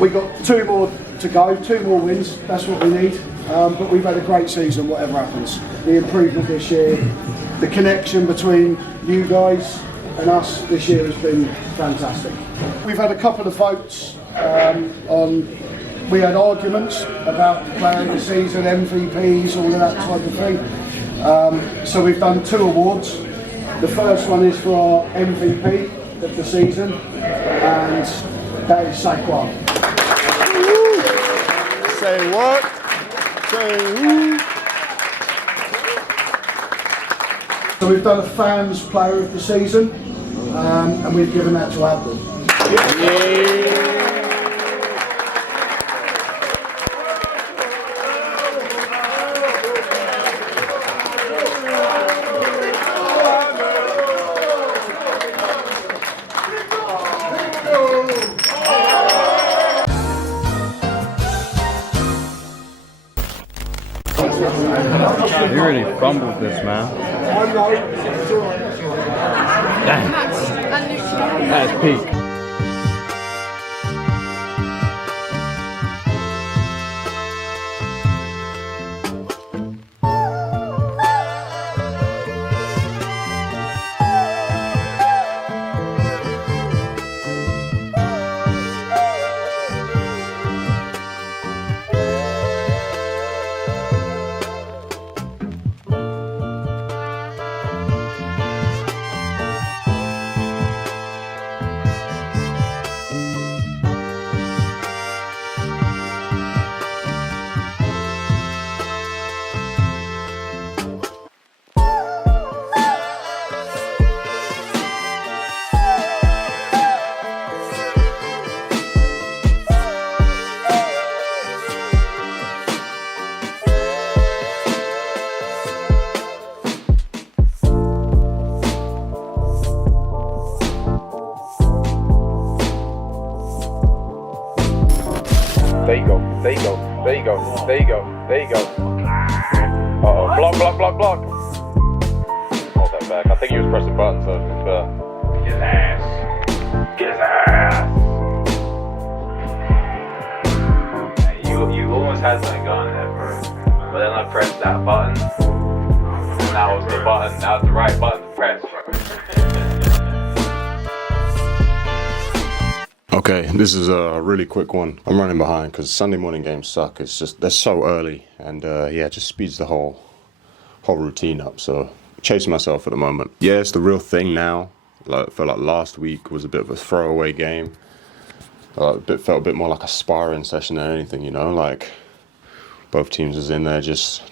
We got 2 more to go, 2 more wins, that's what we need. But we've had a great season, whatever happens. The improvement this year, the connection between you guys and us this year has been fantastic. We've had a couple of votes we had arguments about player of the season, MVPs, all of that type of thing. So we've done 2 awards. The first one is for our MVP of the season, and that is Saquon. Say what? Say who? So we've done a fans player of the season, and we've given that to Abdul. Yeah. You really fumbled this, man. That's peak. There you go, there you go, there you go, there you go, there you go. Uh-oh, block, block, block, block. Hold that back. I think he was pressing buttons, so it's fair. Get his ass. Get his ass. You almost had something going there first, but then I pressed that button. And that was the button, that was the right button to press. Okay, this is a really quick one. I'm running behind because Sunday morning games suck. It's just, they're so early, and yeah, it just speeds the whole routine up. So, chasing myself at the moment. Yeah, it's the real thing now. I felt like last week was a bit of a throwaway game. Felt a bit more like a sparring session than anything, you know, like both teams was in there just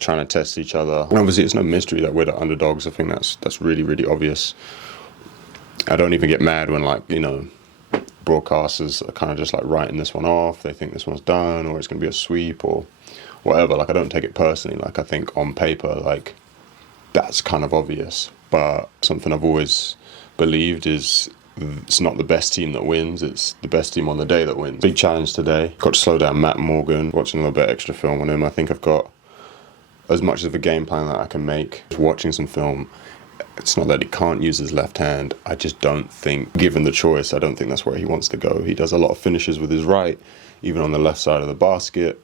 trying to test each other. And obviously, it's no mystery that we're the underdogs. I think that's really, really obvious. I don't even get mad when, like, you know, broadcasters are kind of just like writing this one off. They think this one's done, or it's going to be a sweep or whatever. Like, I don't take it personally. Like, I think on paper, like, that's kind of obvious. But something I've always believed is it's not the best team that wins, it's the best team on the day that wins. Big challenge today. Got to slow down Matt Morgan, watching a little bit extra film on him. I think I've got as much of a game plan that I can make. Just watching some film, it's not that he can't use his left hand. I just don't think, given the choice, I don't think that's where he wants to go. He does a lot of finishes with his right, even on the left side of the basket.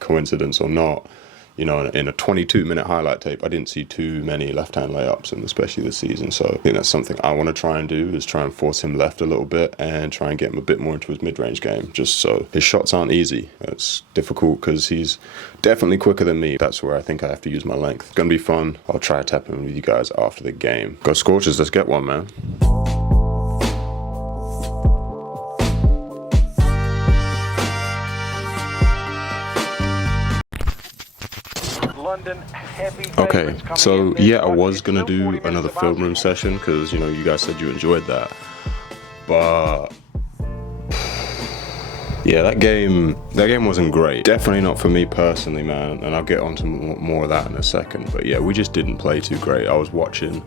Coincidence or not, you know, in a 22-minute highlight tape, I didn't see too many left-hand layups, and especially this season. So I think that's something I want to try and do, is try and force him left a little bit and try and get him a bit more into his mid-range game, just so his shots aren't easy. It's difficult because he's definitely quicker than me. That's where I think I have to use my length. It's going to be fun. I'll try tapping with you guys after the game. Go Scorchers, let's get one, man. Okay, so yeah, I was gonna do another film room session because, you know, you guys said you enjoyed that, but yeah, that game wasn't great. Definitely not for me personally, man, and I'll get onto more of that in a second. But yeah, we just didn't play too great. I was watching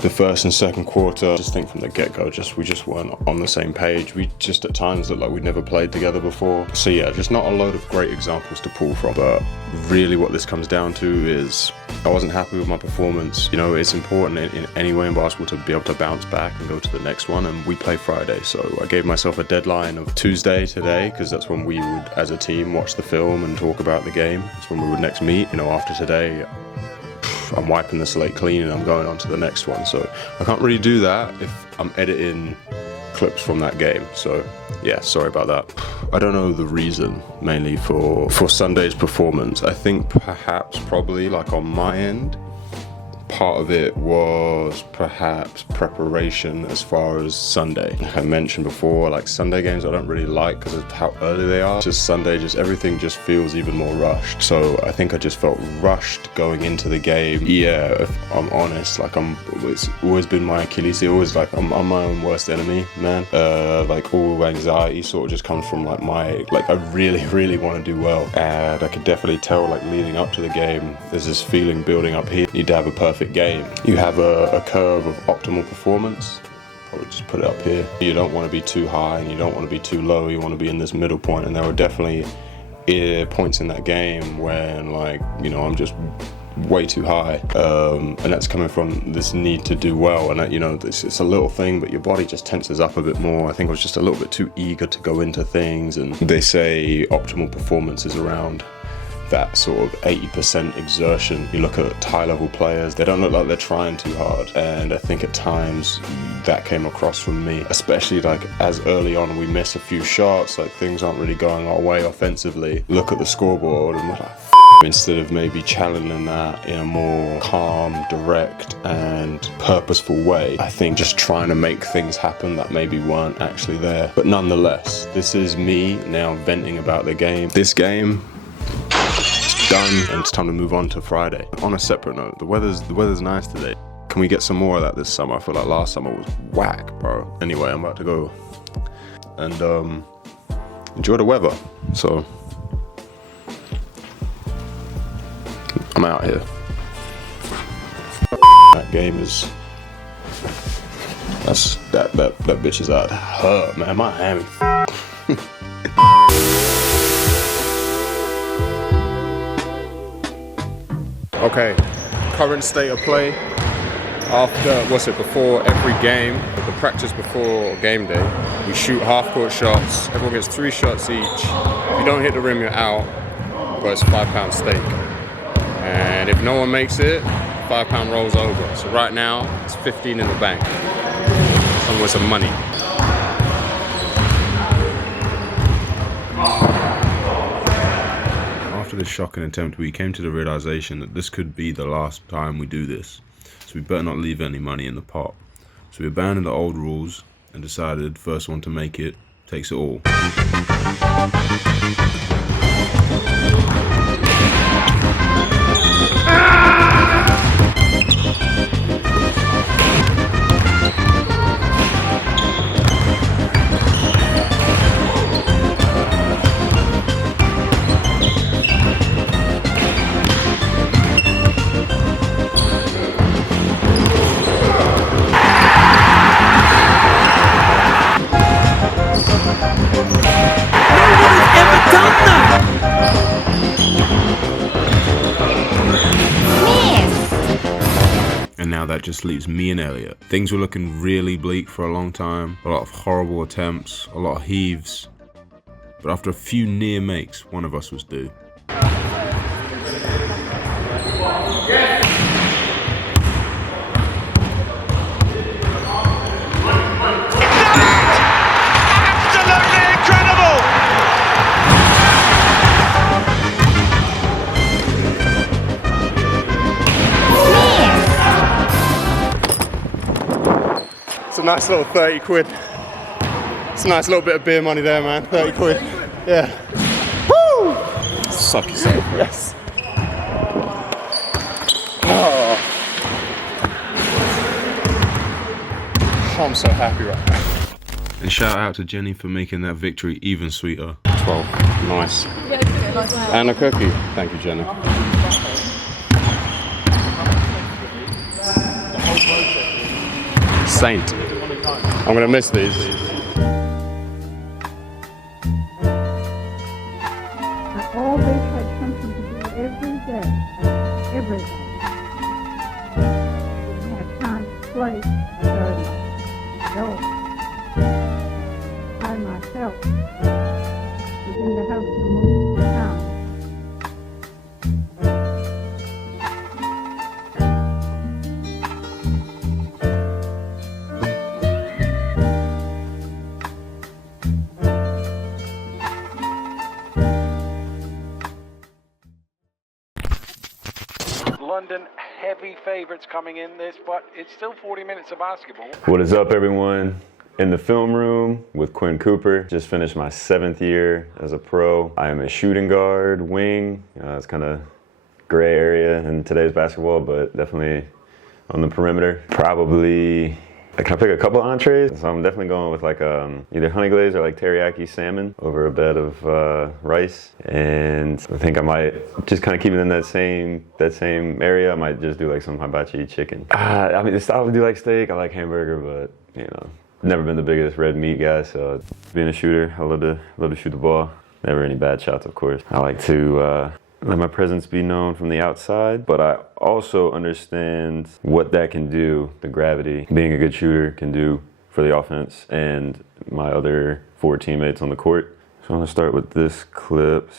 the first and second quarter, I just think from the get-go, we just weren't on the same page. We just at times looked like we'd never played together before. So yeah, just not a load of great examples to pull from. But really what this comes down to is I wasn't happy with my performance. You know, it's important in any way in basketball to be able to bounce back and go to the next one, and we play Friday. So I gave myself a deadline of Tuesday today, because that's when we would, as a team, watch the film and talk about the game. That's when we would next meet. You know, after today, I'm wiping the slate clean and I'm going on to the next one. So I can't really do that if I'm editing clips from that game. So yeah, sorry about that. I don't know the reason mainly for Sunday's performance. I think probably like on my end, part of it was perhaps preparation as far as Sunday. Like I mentioned before, like Sunday games I don't really like because of how early they are. Just Sunday, everything just feels even more rushed. So I think I just felt rushed going into the game. Yeah, if I'm honest, like it's always been my Achilles heel. Always like I'm my own worst enemy, man. Like all anxiety sort of just comes from like I really want to do well, and I could definitely tell like leading up to the game, there's this feeling building up here. You need to have a perfect game. You have a curve of optimal performance. Probably just put it up here. You don't want to be too high and you don't want to be too low. You want to be in this middle point, and there were definitely points in that game when, like, you know, I'm just way too high, and that's coming from this need to do well. And that, you know, it's a little thing, but your body just tenses up a bit more. I think I was just a little bit too eager to go into things, and they say optimal performance is around that sort of 80% exertion. You look at high level players, they don't look like they're trying too hard, and I think at times that came across from me, especially like as early on we miss a few shots, like things aren't really going our way offensively. Look at the scoreboard and we're like, instead of maybe challenging that in a more calm, direct and purposeful way. I think just trying to make things happen that maybe weren't actually there. But nonetheless, this is me now venting about the game. This game done, and it's time to move on to Friday. On a separate note, the weather's nice today. Can we get some more of that this summer? I feel like last summer was whack, bro. Anyway, I'm about to go and enjoy the weather. So I'm out here. That game is that bitch is out. Hurt, man. My hammy. Okay, current state of play after, before every game, the practice before game day, we shoot half-court shots, everyone gets 3 shots each. If you don't hit the rim, you're out, but it's a £5 stake. And if no one makes it, £5 rolls over. So right now, it's 15 in the bank. Someone with some money. After this shocking attempt, we came to the realization that this could be the last time we do this, so we better not leave any money in the pot. So we abandoned the old rules and decided first one to make it takes it all. That just leaves me and Elliot. Things were looking really bleak for a long time. A lot of horrible attempts, a lot of heaves. But after a few near makes, one of us was due. A nice little 30 quid. It's a nice little bit of beer money there, man. 30 quid. Yeah. Woo! Suck yourself. Yes. Oh. I'm so happy right now. And shout out to Jenny for making that victory even sweeter. 12. Nice. And a cookie. Thank you, Jenny. The whole process. saint. I'm gonna miss these. I always had something to do every day. Every day. Didn't have time to play very much. No. I myself was in the house most of the time. London heavy favourites coming in this, but it's still 40 minutes of basketball. What is up, everyone? In the film room with Quin Cooper. Just finished my 7th year as a pro. I am a shooting guard, wing. It's kind of gray area in today's basketball, but definitely on the perimeter. Probably, can I pick a couple entrees? So I'm definitely going with like either honey glazed or like teriyaki salmon over a bed of rice. And I think I might just kind of keep it in that same area. I might just do like some hibachi chicken. I mean, the style I do like steak, I like hamburger, but you know, never been the biggest red meat guy. So being a shooter, I love to shoot the ball. Never any bad shots, of course. I like to let my presence be known from the outside, but I also understand what that can do, the gravity being a good shooter can do for the offense and my other 4 teammates on the court. So I'm gonna start with this clip.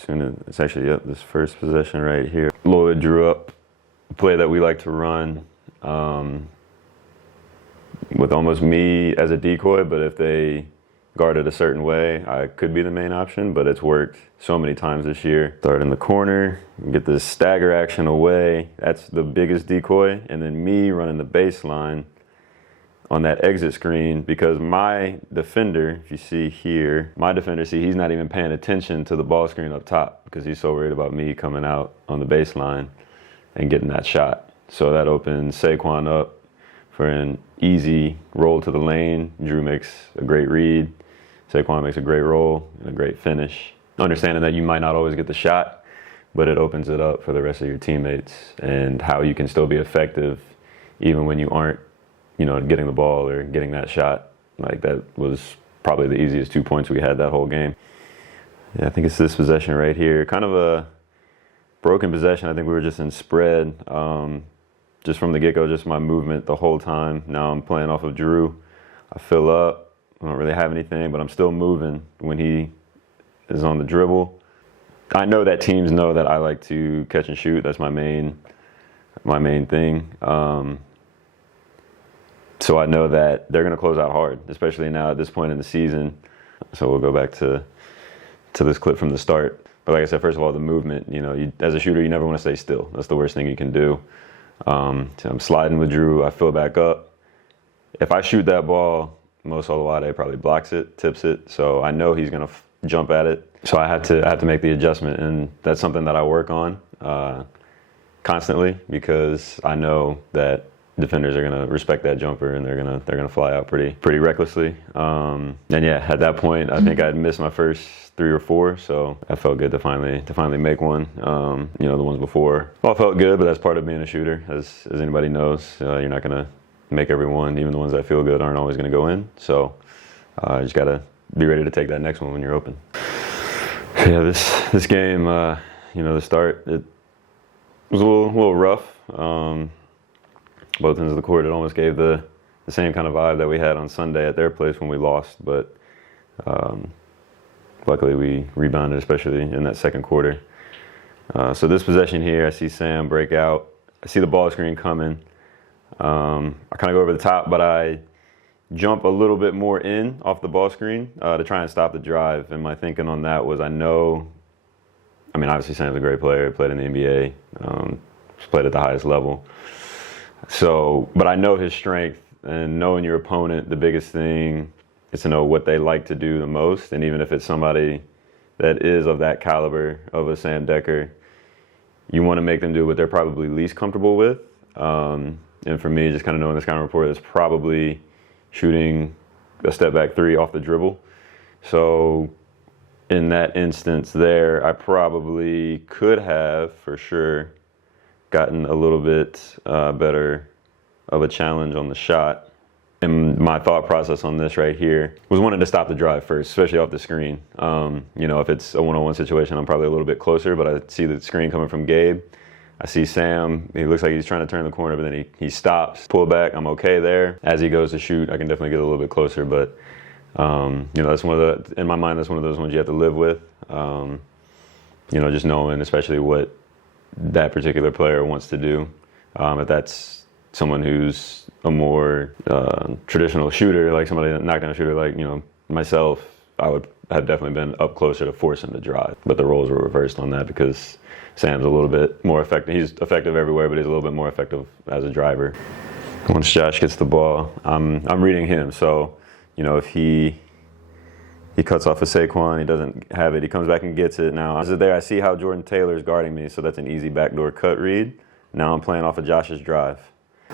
It's actually, yep, this first possession right here. Lloyd drew up a play that we like to run with almost me as a decoy, but if they guard it a certain way, I could be the main option, but it's worked so many times this year. Start in the corner, get this stagger action away. That's the biggest decoy. And then me running the baseline on that exit screen, because my defender, if you see here, he's not even paying attention to the ball screen up top because he's so worried about me coming out on the baseline and getting that shot. So that opens Saquon up for an easy roll to the lane. Drew makes a great read. Saquon makes a great roll and a great finish. Understanding that you might not always get the shot, but it opens it up for the rest of your teammates and how you can still be effective even when you aren't, you know, getting the ball or getting that shot. Like, that was probably the easiest 2 points we had that whole game. Yeah, I think it's this possession right here. Kind of a broken possession. I think we were just in spread. Just from the get-go, just my movement the whole time. Now I'm playing off of Drew. I fill up. I don't really have anything, but I'm still moving when he is on the dribble. I know that teams know that I like to catch and shoot. That's my main thing. So I know that they're going to close out hard, especially now at this point in the season. So we'll go back to this clip from the start. But like I said, first of all, the movement. You know, as a shooter, you never want to stay still. That's the worst thing you can do. So I'm sliding with Drew. I fill back up. If I shoot that ball, Mo Solowade probably blocks it, tips it. So I know he's going to jump at it. So I have to make the adjustment, and that's something that I work on constantly, because I know that defenders are going to respect that jumper and they're going to fly out pretty recklessly. And yeah, at that point, I think I'd missed my first 3 or 4, so that felt good to finally make one. You know, the ones before all felt good, but that's part of being a shooter, as anybody knows. You're not going to make every one. Even the ones that feel good aren't always going to go in. So you just got to be ready to take that next one when you're open. Yeah, this game, you know, the start, it was a little rough. Both ends of the court, it almost gave the same kind of vibe that we had on Sunday at their place when we lost, but luckily we rebounded, especially in that second quarter. So this possession here, I see Sam break out. I see the ball screen coming. I kind of go over the top, but I jump a little bit more in off the ball screen to try and stop the drive. And my thinking on that was, I mean, obviously Sam's a great player, played in the NBA, played at the highest level. So, but I know his strength, and knowing your opponent, the biggest thing is to know what they like to do the most. And even if it's somebody that is of that caliber of a Sam Decker, you want to make them do what they're probably least comfortable with. And for me, just kind of knowing this kind of report, is probably shooting a step back 3 off the dribble. So in that instance there, I probably could have, for sure, gotten a little bit better of a challenge on the shot. And my thought process on this right here was wanting to stop the drive first, especially off the screen. You know, if it's a one-on-one situation, I'm probably a little bit closer, but I see the screen coming from Gabe. I see Sam, he looks like he's trying to turn the corner, but then he stops, pull back, I'm okay there. As he goes to shoot, I can definitely get a little bit closer, but you know, that's one of the, in my mind, that's one of those ones you have to live with. You know, just knowing especially what that particular player wants to do. If that's someone who's a more traditional shooter, like somebody, knockdown shooter like, you know, myself, I would have definitely been up closer to force him to drive. But the roles were reversed on that because Sam's a little bit more effective. He's effective everywhere, but he's a little bit more effective as a driver. Once Josh gets the ball, I'm reading him. So, you know, if he cuts off a Saquon, he doesn't have it, he comes back and gets it. Now, as there, I see how Jordan Taylor's guarding me, so that's an easy backdoor cut read. Now I'm playing off of Josh's drive.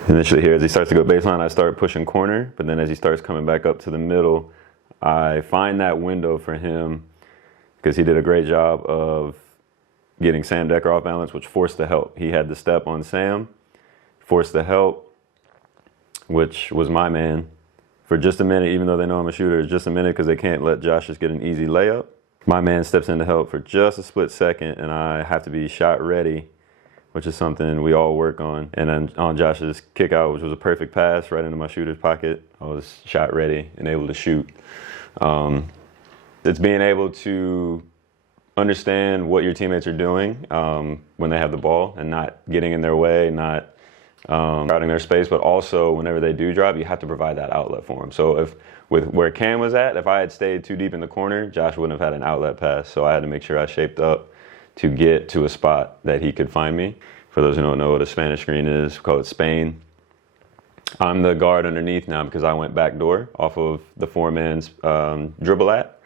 Initially here, as he starts to go baseline, I start pushing corner, but then as he starts coming back up to the middle, I find that window for him because he did a great job of getting Sam Decker off balance, which forced the help. He had the step on Sam, forced the help, which was my man. For just a minute, even though they know I'm a shooter, it's just a minute because they can't let Josh just get an easy layup. My man steps in to help for just a split second, and I have to be shot ready, which is something we all work on. And then on Josh's kick out, which was a perfect pass right into my shooter's pocket, I was shot ready and able to shoot. It's being able to understand what your teammates are doing when they have the ball and not getting in their way, not crowding their space, but also whenever they do drive, you have to provide that outlet for them. So if with where Cam was at, if I had stayed too deep in the corner, Josh wouldn't have had an outlet pass. So I had to make sure I shaped up to get to a spot that he could find me. For those who don't know what a Spanish screen is, we call it Spain. I'm the guard underneath now because I went backdoor off of the four-man's dribble at.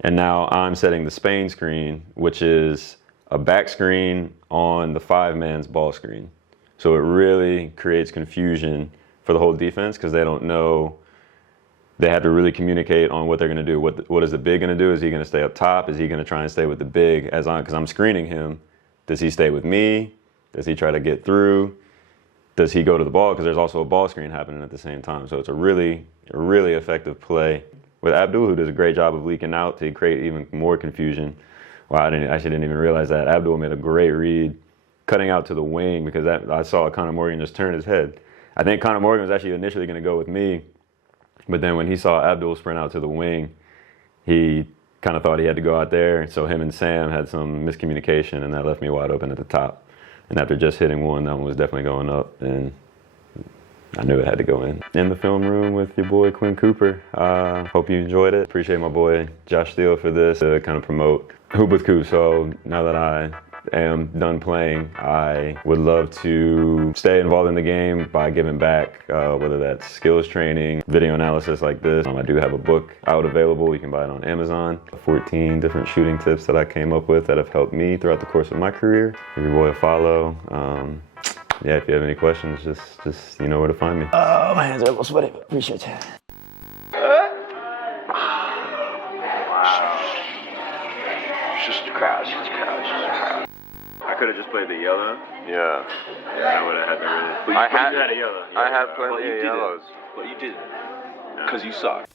And now I'm setting the Spain screen, which is a back screen on the five-man's ball screen. So it really creates confusion for the whole defense because they don't know. They have to really communicate on what they're going to do. What is the big going to do? Is he going to stay up top? Is he going to try and stay with the big? Because I'm screening him. Does he stay with me? Does he try to get through? Does he go to the ball? Because there's also a ball screen happening at the same time. So it's a really effective play with Abdul, who does a great job of leaking out to create even more confusion. Well, I actually didn't even realize that. Abdul made a great read, cutting out to the wing because I saw Connor Morgan just turn his head. I think Connor Morgan was actually initially going to go with me, but then when he saw Abdul sprint out to the wing, he kind of thought he had to go out there. So him and Sam had some miscommunication, and that left me wide open at the top. And after just hitting one, that one was definitely going up, and I knew it had to go in. In the film room with your boy Quin Cooper. Hope you enjoyed it. Appreciate my boy Josh Steele for this to kind of promote Hoop with Coop. So now that I am done playing, I would love to stay involved in the game by giving back, whether that's skills training, video analysis like this. I do have a book out available. You can buy it on Amazon. 14 different shooting tips that I came up with that have helped me throughout the course of my career. Give your boy a follow. Yeah, if you have any questions, just you know where to find me. Oh, my hands are a little sweaty, but appreciate you. Just crouch. I could have just played the yellow. Yeah. I would have had to really. I had a yellow. I had plenty of yellows. But you didn't. Because you suck.